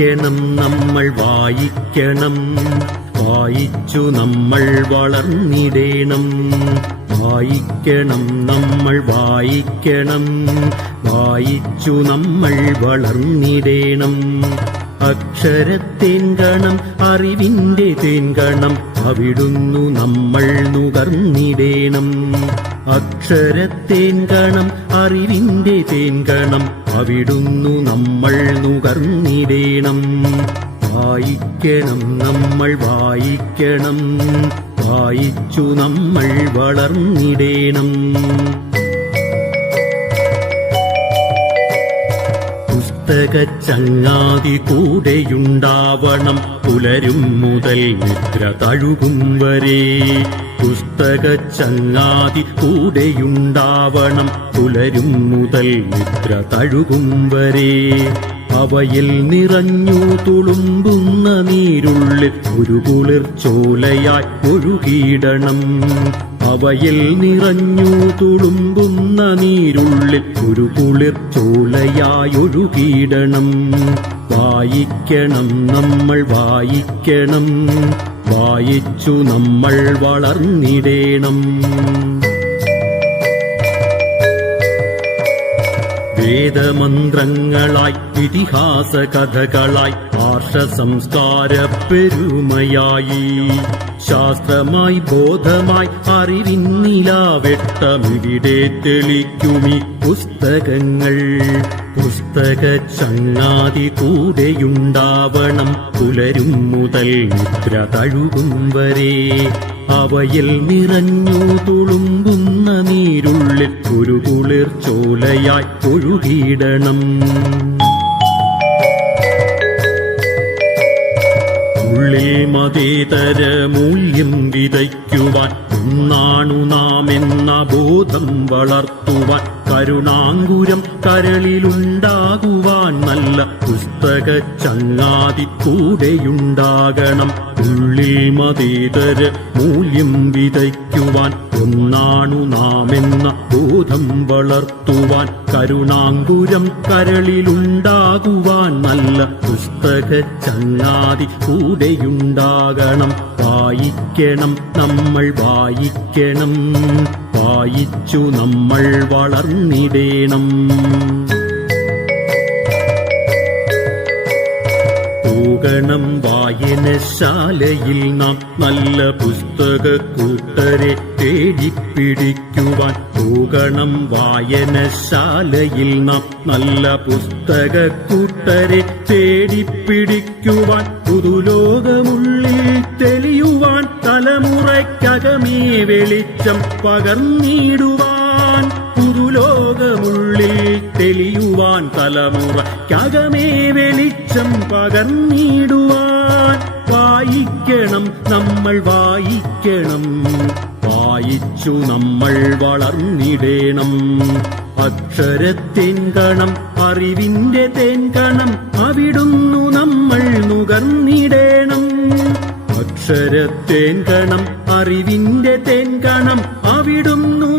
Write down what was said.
വായിക്കണം നമ്മൾ വായിക്കണം, വായിച്ചു നമ്മൾ വളർന്നിടേണം. വായിക്കണം നമ്മൾ വായിക്കണം, വായിച്ചു നമ്മൾ വളർന്നിടേണം. അക്ഷരത്തേൻകണം അറിവിന്റെ തേൻകണം, അവിടുന്നു നമ്മൾ നുകർന്നിടേണം. അക്ഷരത്തേൻകണം അറിവിന്റെ തേൻകണം, അവിടുന്നു നമ്മൾ നുകർന്നിടേണം. വായിക്കണം നമ്മൾ വായിക്കണം, വായിച്ചു നമ്മൾ വളർന്നിടേണം. പുസ്തകച്ചങ്ങാതി കൂടെയുണ്ടാവണം, പുലരും മുതൽ നിദ്ര തഴുകും വരെ. പുസ്തകച്ചങ്ങാതി കൂടെയുണ്ടാവണം, പുലരും മുതൽ നിദ്ര തഴുകും വരെ. അവയിൽ നിറഞ്ഞു തുളുമ്പുന്ന നീരുള്ളിൽ ഒരു കുളിർച്ചോലയായി ഒഴുകിയിടണം. അവയിൽ നിറഞ്ഞു തുളുമ്പുന്ന നീരുള്ളിൽ ഒരു കുളിർച്ചോലയായി ഒഴുകിയിടണം. വായിക്കണം നമ്മൾ വായിക്കണം, വായിച്ചു നമ്മൾ വളർന്നിടേണം. വേദമന്ത്രങ്ങളായി ഇതിഹാസ കഥകളായി ആർഷ സംസ്കാര പെരുമയായി, ശാസ്ത്രമായി ബോധമായി അറിവിന്നിലാവെട്ടമിവിടെ തെളിക്കുമീ പുസ്തകങ്ങൾ. പുസ്തകച്ചങ്ങാതി കൂടെയുണ്ടാവണം, പുലരും മുതൽ നിദ്ര തഴുകും വരെ. അവയിൽ നിറഞ്ഞു തുളുമ്പുന്ന നീരുള്ളിൽ ഒരു കുളിർച്ചോലയായി ഒഴുകിയിടണം. ഉള്ളിൽ മതേതര മൂല്യം വിതയ്ക്കുവാൻ ഒന്നാണു നാം എന്ന ബോധം വളർത്തുവാൻ, കരുണാങ്കുരം കരളിലുണ്ടാകുവാൻ നല്ല പുസ്തകച്ചങ്ങാതി കൂടെയുണ്ടാകണം. ഉള്ളിൽ മതേതര മൂല്യം വിതയ്ക്കുവാൻ ഒന്നാണു നാം എന്ന ബോധം വളർത്തുവാൻ, കരുണാങ്കുരം കരളിലുണ്ടാകുവാൻ നല്ല പുസ്തകച്ചങ്ങാതി കൂടെയുണ്ടാകണം. വായിക്കണം നമ്മൾ വായിക്കണം, വായിച്ചു നമ്മൾ വളർന്നിടേണം. പോകണം വായനശാലയിൽ നാം നല്ല പുസ്തക കൂട്ടരെ തേടിപ്പിടിക്കുവാൻ. പോകണം വായനശാലയിൽ നാം നല്ല പുസ്തക കൂട്ടരെ തേടിപ്പിടിക്കുവാൻ. പുതുലോകമുള്ളിൽ തെളിയുവാൻ, തലമുറയ്ക്കകമേ വെളിച്ചം പകർന്നിടുവാൻ. പുതുലോകമുള്ളിൽ തെളിയുവാൻ, തലമുറയ്ക്കകമേ വെളിച്ചം പകർന്നിടുവാൻ. വായിക്കണം നമ്മൾ വായിക്കണം, വായിച്ചു നമ്മൾ വളർന്നിടേണം. അക്ഷരത്തേൻകണം അറിവിന്റെ തേൻകണം, അവിടുന്നു നമ്മൾ നുകർന്നിടേണം. അക്ഷരത്തേൻകണം അറിവിന്റെ തേൻകണം, അവിടുന്നു